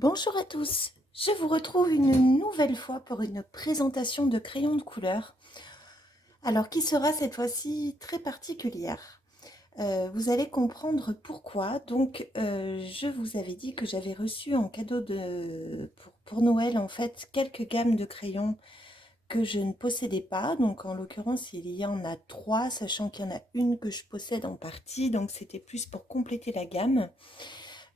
Bonjour à tous, je vous retrouve une nouvelle fois pour une présentation de crayons de couleur, alors qui sera cette fois-ci très particulière. Vous allez comprendre pourquoi. Je vous avais dit que j'avais reçu en cadeau pour Noël en fait quelques gammes de crayons que je ne possédais pas. Donc en l'occurrence il y en a trois, sachant qu'il y en a une que je possède en partie, donc c'était plus pour compléter la gamme.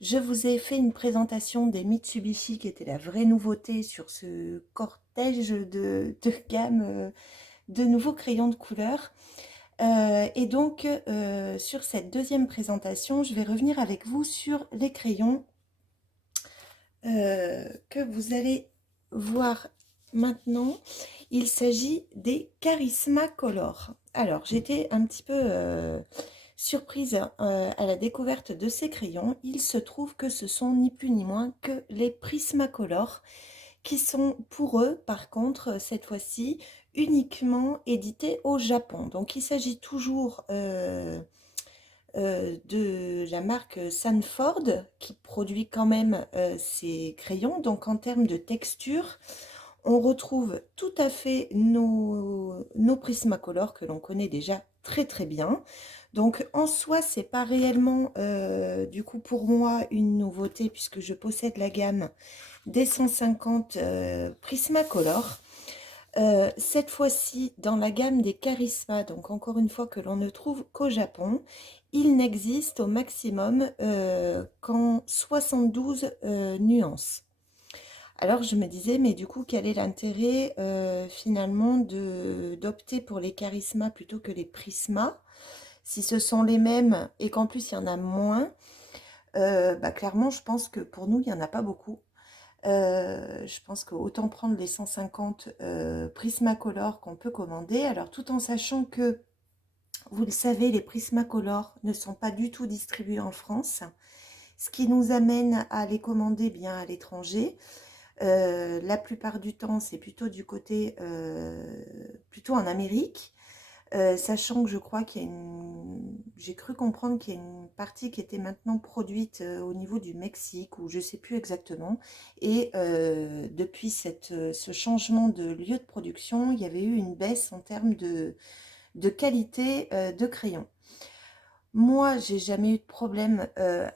Je vous ai fait une présentation des Mitsubishi qui était la vraie nouveauté sur ce cortège de gamme de nouveaux crayons de couleur. Sur cette deuxième présentation, je vais revenir avec vous sur les crayons que vous allez voir maintenant. Il s'agit des Charisma Color. Alors, j'étais un petit peu surprise à la découverte de ces crayons. Il se trouve que ce sont ni plus ni moins que les Prismacolor, qui sont pour eux, par contre, cette fois-ci, uniquement édités au Japon. Donc, il s'agit toujours de la marque Sanford, qui produit quand même ces crayons. Donc, en termes de texture, on retrouve tout à fait nos Prismacolor que l'on connaît déjà très très bien. Donc en soi, c'est pas réellement du coup pour moi une nouveauté puisque je possède la gamme des 150 Prismacolor. Cette fois-ci, dans la gamme des Charisma, donc encore une fois que l'on ne trouve qu'au Japon, il n'existe au maximum qu'en 72 nuances. Alors je me disais, mais du coup, quel est l'intérêt finalement d'opter pour les Charisma plutôt que les Prisma? Si ce sont les mêmes et qu'en plus il y en a moins, clairement je pense que pour nous il n'y en a pas beaucoup. Je pense qu'autant prendre les 150 Prismacolor qu'on peut commander. Alors tout en sachant que, vous le savez, les Prismacolor ne sont pas du tout distribués en France, ce qui nous amène à les commander bien à l'étranger. La plupart du temps, c'est plutôt du côté, plutôt en Amérique, sachant que je crois qu'il y a j'ai cru comprendre qu'il y a une partie qui était maintenant produite au niveau du Mexique, ou je ne sais plus exactement. Et depuis ce changement de lieu de production, il y avait eu une baisse en termes de qualité de crayon. Moi, j'ai jamais eu de problème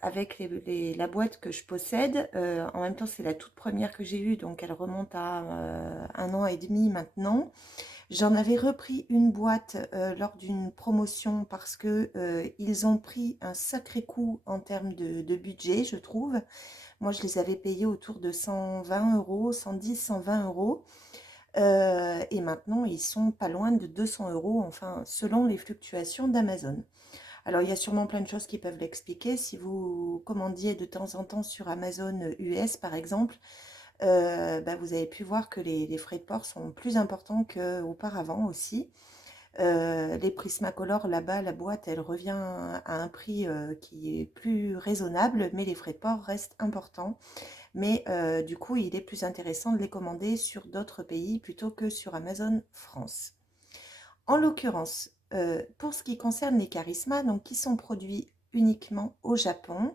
avec la boîte que je possède. En même temps, c'est la toute première que j'ai eue, donc elle remonte à 1 an et demi maintenant. J'en avais repris une boîte lors d'une promotion parce que ils ont pris un sacré coup en termes de budget, je trouve. Moi, je les avais payés autour de 120 euros, 110, 120 euros. Et maintenant, ils sont pas loin de 200 euros, enfin, selon les fluctuations d'Amazon. Alors, il y a sûrement plein de choses qui peuvent l'expliquer. Si vous commandiez de temps en temps sur Amazon US, par exemple, vous avez pu voir que les frais de port sont plus importants qu'auparavant aussi. Les Prismacolor, là-bas, la boîte, elle revient à un prix qui est plus raisonnable, mais les frais de port restent importants. Mais du coup, il est plus intéressant de les commander sur d'autres pays plutôt que sur Amazon France. En l'occurrence, pour ce qui concerne les Charisma, donc qui sont produits uniquement au Japon,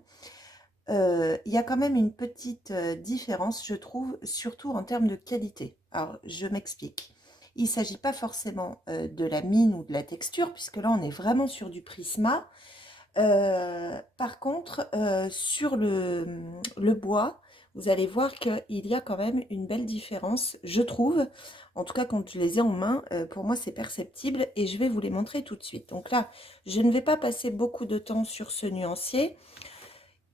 il y a quand même une petite différence, je trouve, surtout en termes de qualité. Alors, je m'explique. Il ne s'agit pas forcément de la mine ou de la texture, puisque là, on est vraiment sur du prisma. Par contre, sur le bois, vous allez voir qu'il y a quand même une belle différence, je trouve. En tout cas, quand je les ai en main, pour moi, c'est perceptible et je vais vous les montrer tout de suite. Donc là, je ne vais pas passer beaucoup de temps sur ce nuancier.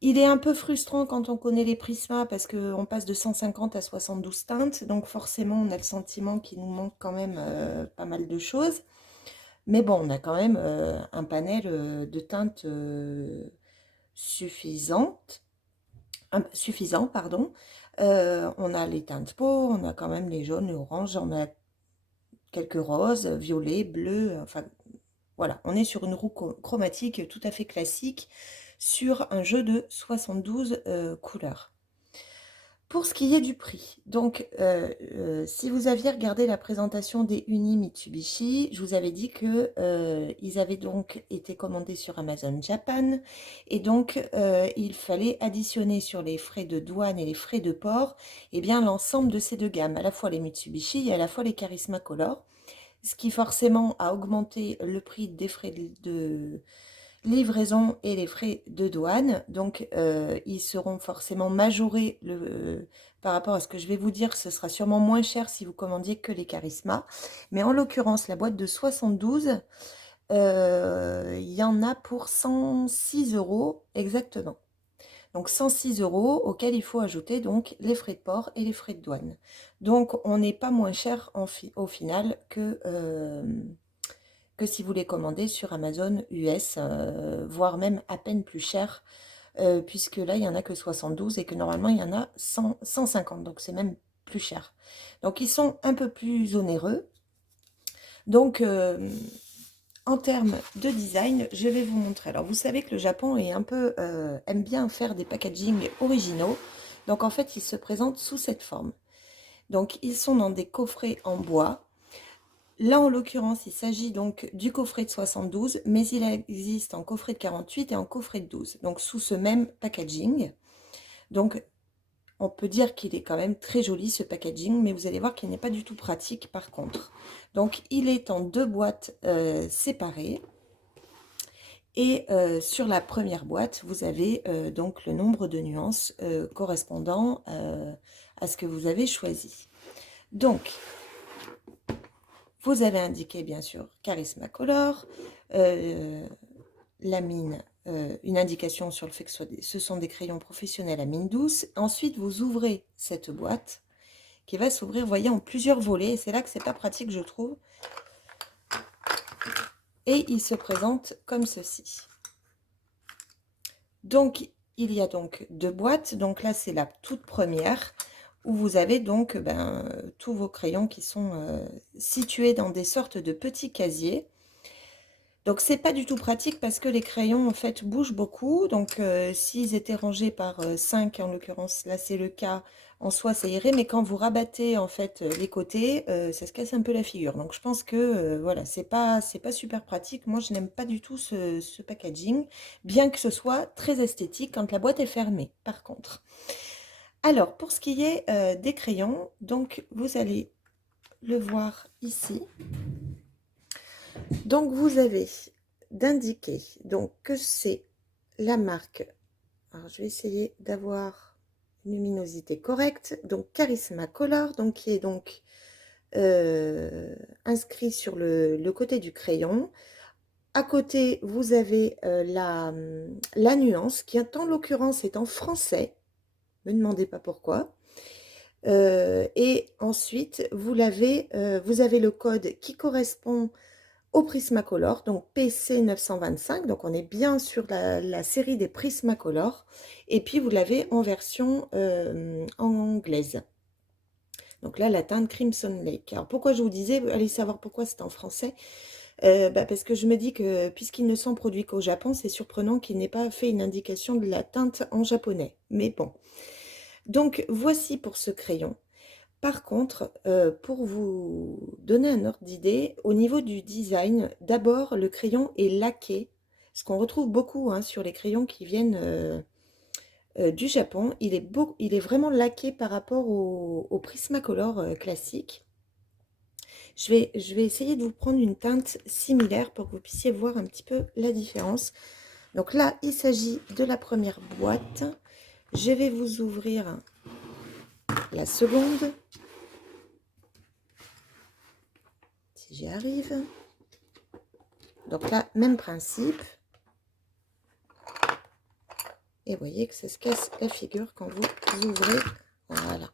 Il est un peu frustrant quand on connaît les prismas parce qu'on passe de 150 à 72 teintes. Donc forcément, on a le sentiment qu'il nous manque quand même pas mal de choses. Mais bon, on a quand même un panel de teintes suffisant, pardon. On a les teintes peau, on a quand même les jaunes, les oranges, on a quelques roses, violets, bleus, enfin voilà, on est sur une roue chromatique tout à fait classique sur un jeu de 72 couleurs. Pour ce qui est du prix, donc si vous aviez regardé la présentation des Uni Mitsubishi, je vous avais dit que ils avaient donc été commandés sur Amazon Japan et donc il fallait additionner sur les frais de douane et les frais de port, eh bien l'ensemble de ces deux gammes, à la fois les Mitsubishi et à la fois les Charisma Color, ce qui forcément a augmenté le prix des frais de livraison et les frais de douane. Donc, ils seront forcément majorés par rapport à ce que je vais vous dire. Ce sera sûrement moins cher si vous commandiez que les Charisma. Mais en l'occurrence, la boîte de 72, il y en a pour 106 euros exactement. Donc 106 euros auxquels il faut ajouter donc les frais de port et les frais de douane. Donc on n'est pas moins cher au final que si vous les commandez sur Amazon US, voire même à peine plus cher, puisque là, il n'y en a que 72 et que normalement, il y en a 150, donc c'est même plus cher. Donc, ils sont un peu plus onéreux. Donc, en termes de design, je vais vous montrer. Alors, vous savez que le Japon est aime bien faire des packagings originaux. Donc, en fait, ils se présentent sous cette forme. Donc, ils sont dans des coffrets en bois. Là, en l'occurrence, il s'agit donc du coffret de 72, mais il existe en coffret de 48 et en coffret de 12, donc sous ce même packaging. Donc, on peut dire qu'il est quand même très joli ce packaging, mais vous allez voir qu'il n'est pas du tout pratique par contre. Donc, il est en deux boîtes séparées. Et sur la première boîte, vous avez donc le nombre de nuances correspondant à ce que vous avez choisi. Donc, vous avez indiqué, bien sûr, Charisma Color, la mine, une indication sur le fait que ce sont des crayons professionnels à mine douce. Ensuite, vous ouvrez cette boîte qui va s'ouvrir, vous voyez, en plusieurs volets. C'est là que c'est pas pratique, je trouve. Et il se présente comme ceci. Donc, il y a donc deux boîtes. Donc là, c'est la toute première, où vous avez donc tous vos crayons qui sont situés dans des sortes de petits casiers. Donc c'est pas du tout pratique parce que les crayons en fait bougent beaucoup. Donc s'ils étaient rangés par 5, en l'occurrence là c'est le cas, en soi ça irait, mais quand vous rabattez en fait les côtés, ça se casse un peu la figure. Donc je pense que voilà, c'est pas super pratique. Moi je n'aime pas du tout ce packaging, bien que ce soit très esthétique quand la boîte est fermée par contre. Alors pour ce qui est des crayons, donc vous allez le voir ici. Donc vous avez d'indiquer donc que c'est la marque. Alors je vais essayer d'avoir une luminosité correcte. Donc Charisma Color, donc qui est donc inscrit sur le côté du crayon. À côté, vous avez la nuance qui, en l'occurrence, est en français. Ne me demandez pas pourquoi. Et ensuite, vous avez le code qui correspond au Prismacolor, donc PC 925, donc on est bien sur la série des Prismacolor, et puis vous l'avez en version anglaise. Donc là, la teinte Crimson Lake. Alors pourquoi je vous disais, allez savoir pourquoi c'est en français, parce que je me dis que puisqu'ils ne sont produits qu'au Japon, c'est surprenant qu'il n'ait pas fait une indication de la teinte en japonais. Mais bon. Donc voici pour ce crayon. Par contre, pour vous donner un ordre d'idée, au niveau du design, d'abord le crayon est laqué, ce qu'on retrouve beaucoup hein, sur les crayons qui viennent du Japon. Il est vraiment laqué par rapport au Prismacolor classique. Je vais essayer de vous prendre une teinte similaire pour que vous puissiez voir un petit peu la différence. Donc là, il s'agit de la première boîte. Je vais vous ouvrir la seconde. Si j'y arrive. Donc là, même principe. Et vous voyez que ça se casse la figure quand vous ouvrez. Voilà.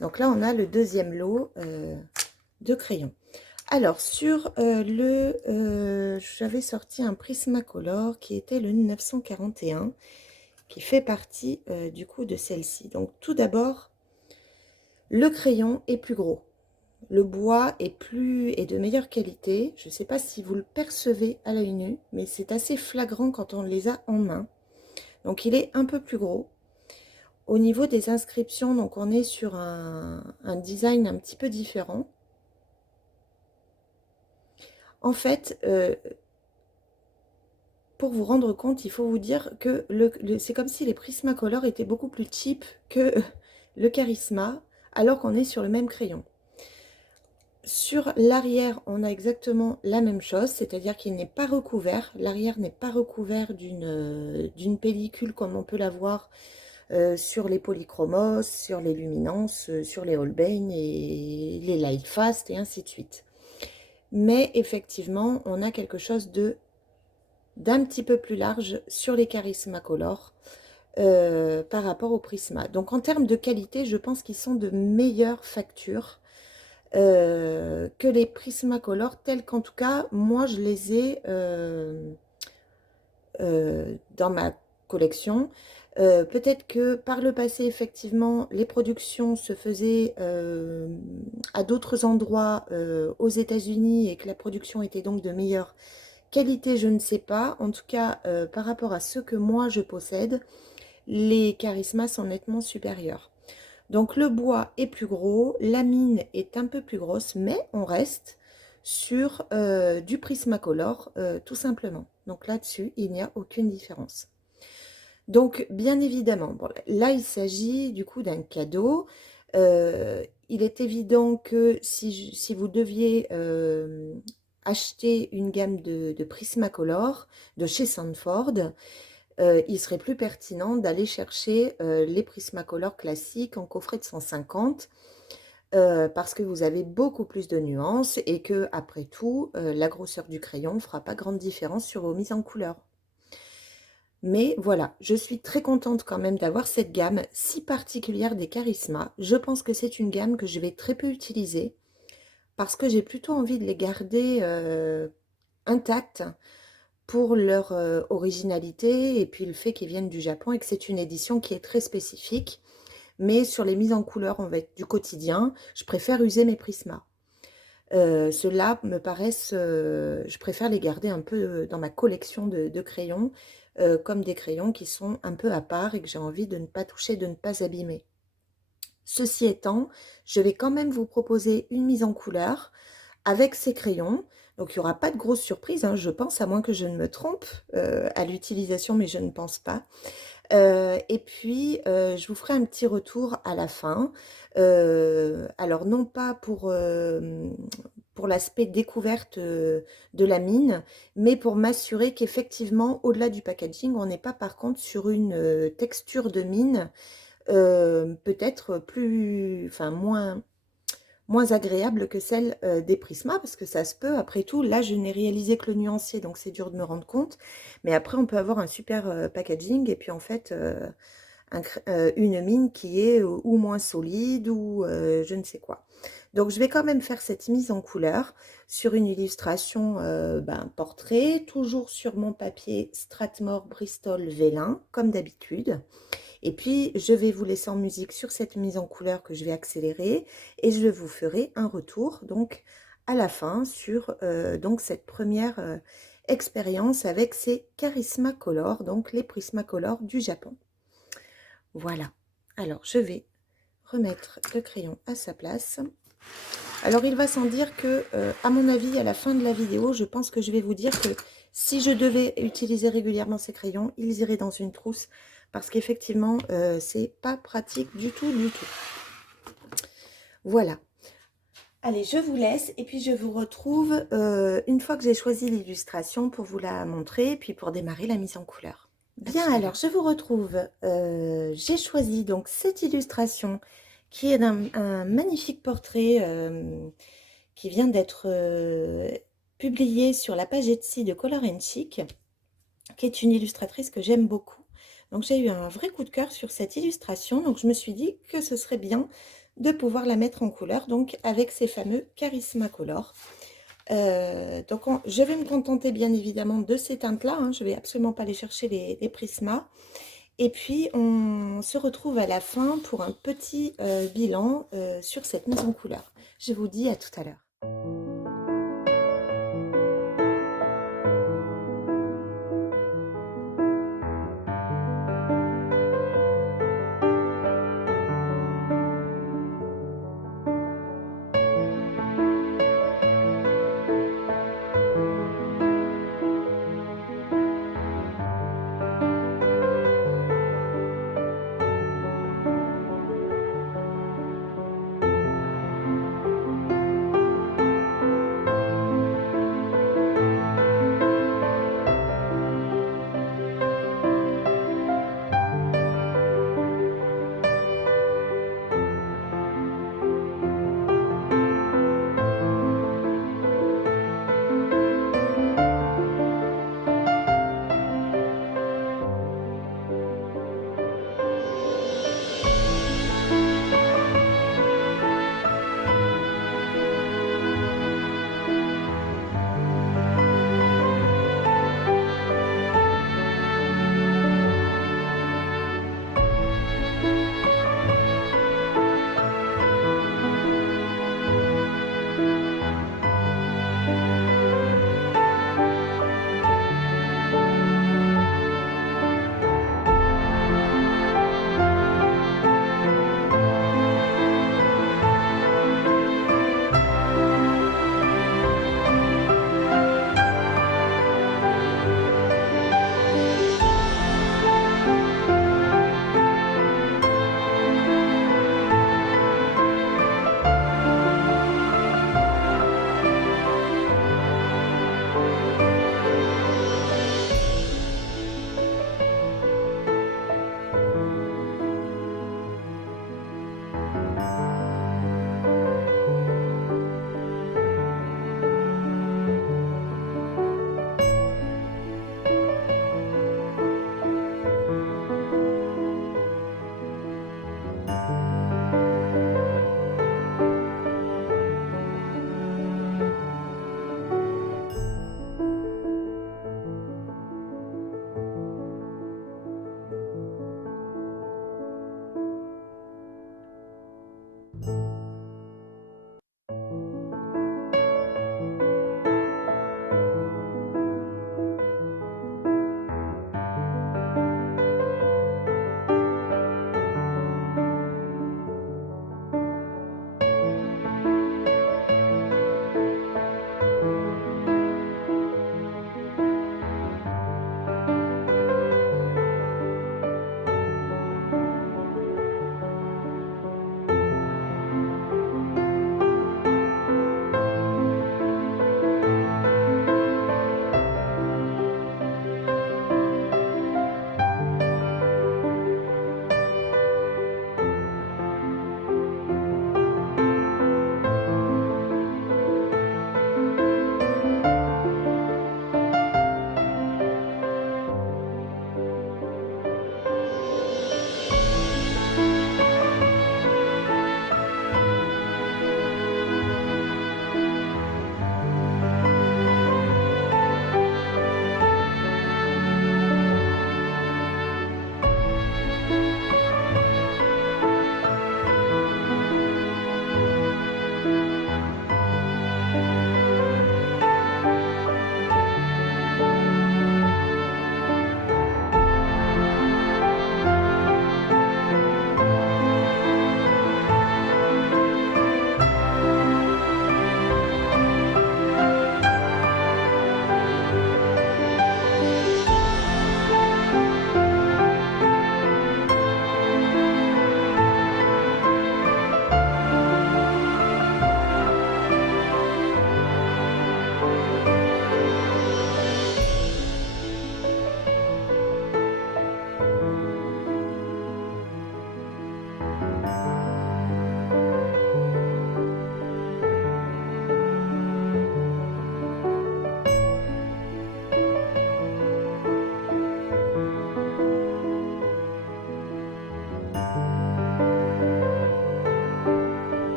Donc là, on a le deuxième lot de crayons. Alors, sur j'avais sorti un Prismacolor qui était le 941, qui fait partie du coup de celle-ci. Donc tout d'abord, le crayon est plus gros. Le bois est de meilleure qualité. Je ne sais pas si vous le percevez à l'œil nu, mais c'est assez flagrant quand on les a en main. Donc il est un peu plus gros. Au niveau des inscriptions, donc on est sur un design un petit peu différent. En fait, pour vous rendre compte, il faut vous dire que c'est comme si les Prismacolor étaient beaucoup plus cheap que le Charisma, alors qu'on est sur le même crayon. Sur l'arrière, on a exactement la même chose, c'est-à-dire qu'il n'est pas recouvert. L'arrière n'est pas recouvert d'une pellicule comme on peut l'avoir sur les polychromos, sur les luminances, sur les Holbein et les Lightfast et ainsi de suite. Mais effectivement, on a quelque chose d'un petit peu plus large sur les Charismacolor par rapport au Prisma. Donc en termes de qualité, je pense qu'ils sont de meilleure facture que les Prismacolor, tels qu'en tout cas, moi je les ai dans ma collection. Peut-être que par le passé, effectivement, les productions se faisaient à d'autres endroits aux États-Unis et que la production était donc de meilleure qualité, je ne sais pas. En tout cas, par rapport à ceux que moi je possède, les Charisma sont nettement supérieurs. Donc le bois est plus gros, la mine est un peu plus grosse, mais on reste sur du Prismacolor tout simplement. Donc là-dessus, il n'y a aucune différence. Donc bien évidemment, bon, là il s'agit du coup d'un cadeau. Il est évident que si vous deviez acheter une gamme de Prismacolor de chez Sanford, il serait plus pertinent d'aller chercher les Prismacolor classiques en coffret de 150 parce que vous avez beaucoup plus de nuances et que, après tout, la grosseur du crayon ne fera pas grande différence sur vos mises en couleur. Mais voilà, je suis très contente quand même d'avoir cette gamme si particulière des Charisma. Je pense que c'est une gamme que je vais très peu utiliser parce que j'ai plutôt envie de les garder intactes pour leur originalité et puis le fait qu'ils viennent du Japon et que c'est une édition qui est très spécifique. Mais sur les mises en couleur, on va être du quotidien, je préfère user mes Prisma. Ceux-là me paraissent, je préfère les garder un peu dans ma collection de crayons, comme des crayons qui sont un peu à part et que j'ai envie de ne pas toucher, de ne pas abîmer. Ceci étant, je vais quand même vous proposer une mise en couleur avec ces crayons. Donc, il n'y aura pas de grosse surprise, hein, je pense, à moins que je ne me trompe à l'utilisation, mais je ne pense pas. Et puis, je vous ferai un petit retour à la fin. Alors, non pas pour l'aspect découverte de la mine, mais pour m'assurer qu'effectivement, au-delà du packaging, on n'est pas par contre sur une texture de mine peut-être enfin moins agréable que celle des Prisma, parce que ça se peut, après tout, là je n'ai réalisé que le nuancier, donc c'est dur de me rendre compte, mais après on peut avoir un super packaging, et puis en fait une mine qui est ou moins solide, ou je ne sais quoi. Donc je vais quand même faire cette mise en couleur sur une illustration portrait, toujours sur mon papier Strathmore Bristol Vélin, comme d'habitude. Et puis, je vais vous laisser en musique sur cette mise en couleur que je vais accélérer et je vous ferai un retour donc à la fin sur donc cette première expérience avec ces Charismacolor, donc les Prismacolor du Japon. Voilà. Alors, je vais remettre le crayon à sa place. Alors, il va sans dire que, à mon avis, à la fin de la vidéo, je pense que je vais vous dire que si je devais utiliser régulièrement ces crayons, ils iraient dans une trousse parce qu'effectivement, c'est pas pratique du tout, du tout. Voilà. Allez, je vous laisse et puis je vous retrouve une fois que j'ai choisi l'illustration pour vous la montrer, puis pour démarrer la mise en couleur. Bien, alors je vous retrouve. J'ai choisi donc cette illustration qui est un magnifique portrait qui vient d'être publié sur la page Etsy de Color Chic, qui est une illustratrice que j'aime beaucoup. Donc j'ai eu un vrai coup de cœur sur cette illustration, donc je me suis dit que ce serait bien de pouvoir la mettre en couleur, donc avec ces fameux Charismacolor. Donc je vais me contenter bien évidemment de ces teintes-là, hein, je ne vais absolument pas aller chercher les Prisma. Et puis on se retrouve à la fin pour un petit bilan sur cette mise en couleur. Je vous dis à tout à l'heure.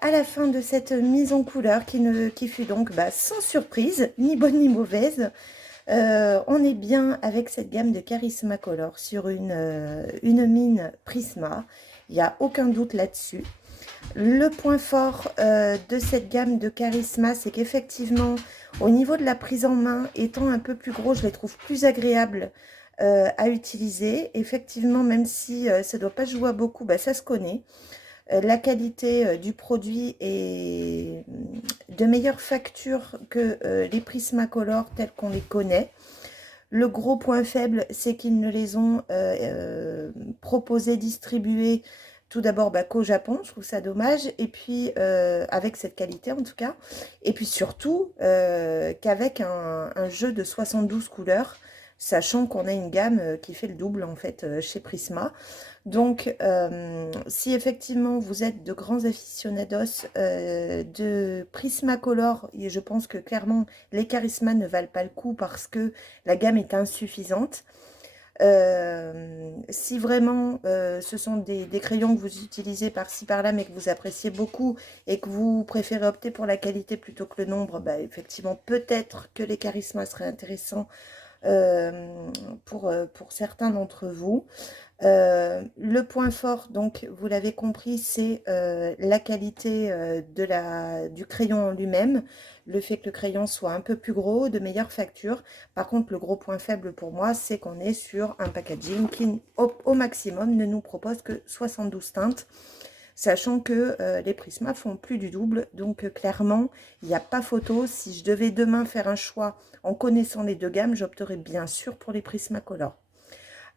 À la fin de cette mise en couleur qui fut donc sans surprise, ni bonne ni mauvaise, on est bien avec cette gamme de Charisma Color sur une mine Prisma. Il n'y a aucun doute là-dessus. Le point fort de cette gamme de Charisma, c'est qu'effectivement, au niveau de la prise en main, étant un peu plus gros, je les trouve plus agréables à utiliser. Effectivement, même si ça ne doit pas jouer à beaucoup, ça se connaît. La qualité du produit est de meilleure facture que les Prismacolor tels qu'on les connaît. Le gros point faible, c'est qu'ils ne les ont proposés, distribués tout d'abord qu'au Japon, je trouve ça dommage, et puis avec cette qualité en tout cas, et puis surtout qu'avec un jeu de 72 couleurs, sachant qu'on a une gamme qui fait le double en fait chez Prisma. Donc, si effectivement vous êtes de grands aficionados de Prismacolor, et je pense que clairement les Charisma ne valent pas le coup parce que la gamme est insuffisante. Si vraiment ce sont des crayons que vous utilisez par-ci par-là mais que vous appréciez beaucoup et que vous préférez opter pour la qualité plutôt que le nombre, bah, effectivement peut-être que les Charisma seraient intéressants pour certains d'entre vous. Le point fort, donc vous l'avez compris, c'est la qualité du crayon en lui-même, le fait que le crayon soit un peu plus gros, de meilleure facture. Par contre, le gros point faible pour moi, c'est qu'on est sur un packaging qui, au maximum, ne nous propose que 72 teintes, sachant que les Prisma font plus du double, donc clairement, il n'y a pas photo. Si je devais demain faire un choix en connaissant les deux gammes, j'opterais bien sûr pour les Prismacolor.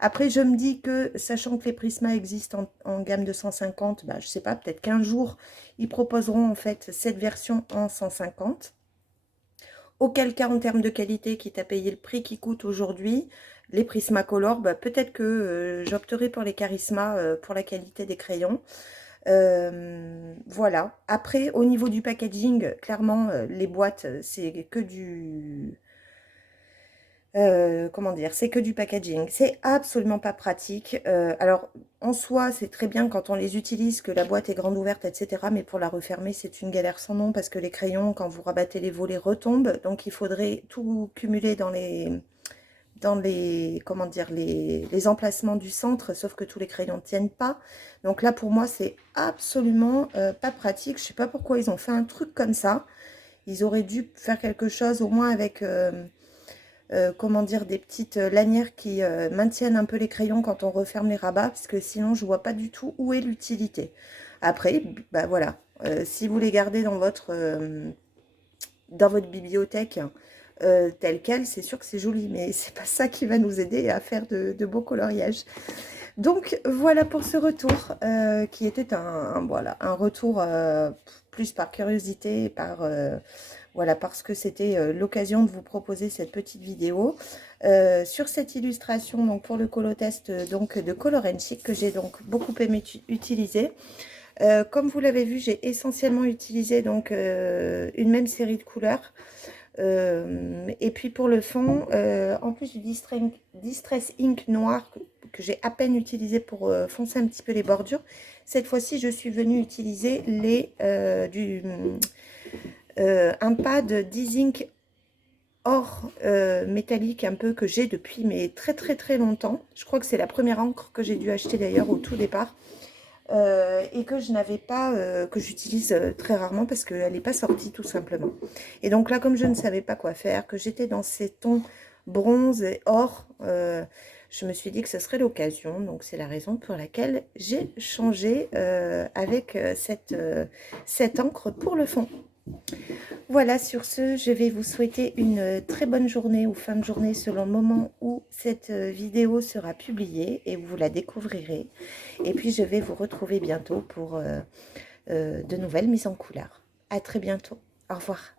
Après, je me dis que, sachant que les Prisma existent en gamme de 150, bah, je sais pas, peut-être qu'un jour, ils proposeront en fait cette version en 150. Auquel cas, en termes de qualité, quitte à payer le prix qui coûte aujourd'hui, les Prismacolor, bah, peut-être que j'opterai pour les Charisma pour la qualité des crayons. Voilà. Après, au niveau du packaging, clairement, les boîtes, c'est que du... comment dire, c'est que du packaging, c'est absolument pas pratique. Alors, en soi, c'est très bien quand on les utilise, que la boîte est grande ouverte, etc. Mais pour la refermer, c'est une galère sans nom parce que les crayons, quand vous rabattez les volets, retombent. Donc, il faudrait tout cumuler dans les comment dire, les emplacements du centre, sauf que tous les crayons ne tiennent pas. Donc là, pour moi, c'est absolument pas pratique. Je sais pas pourquoi ils ont fait un truc comme ça. Ils auraient dû faire quelque chose au moins avec... comment dire, des petites lanières qui maintiennent un peu les crayons quand on referme les rabats, parce que sinon je vois pas du tout où est l'utilité. Après, bah voilà, si vous les gardez dans votre bibliothèque tel quel, c'est sûr que c'est joli, mais c'est pas ça qui va nous aider à faire de beaux coloriages. Donc voilà pour ce retour qui était voilà, un retour plus par curiosité, voilà, parce que c'était l'occasion de vous proposer cette petite vidéo sur cette illustration donc pour le colotest donc de Color & Chic que j'ai donc beaucoup aimé utiliser. Comme vous l'avez vu, j'ai essentiellement utilisé donc une même série de couleurs. Et puis pour le fond, en plus du Distress Ink noir que j'ai à peine utilisé pour foncer un petit peu les bordures, cette fois-ci je suis venue utiliser un pad d'E-Ink or métallique un peu que j'ai depuis mais très très très longtemps. Je crois que c'est la première encre que j'ai dû acheter d'ailleurs au tout départ. Et que je n'avais pas, que j'utilise très rarement parce qu'elle n'est pas sortie tout simplement. Et donc là, comme je ne savais pas quoi faire, que j'étais dans ces tons bronze et or, je me suis dit que ce serait l'occasion. Donc c'est la raison pour laquelle j'ai changé avec cette encre pour le fond. Voilà, sur ce, je vais vous souhaiter une très bonne journée ou fin de journée selon le moment où cette vidéo sera publiée et vous la découvrirez. Et puis, je vais vous retrouver bientôt pour de nouvelles mises en couleur. À très bientôt. Au revoir.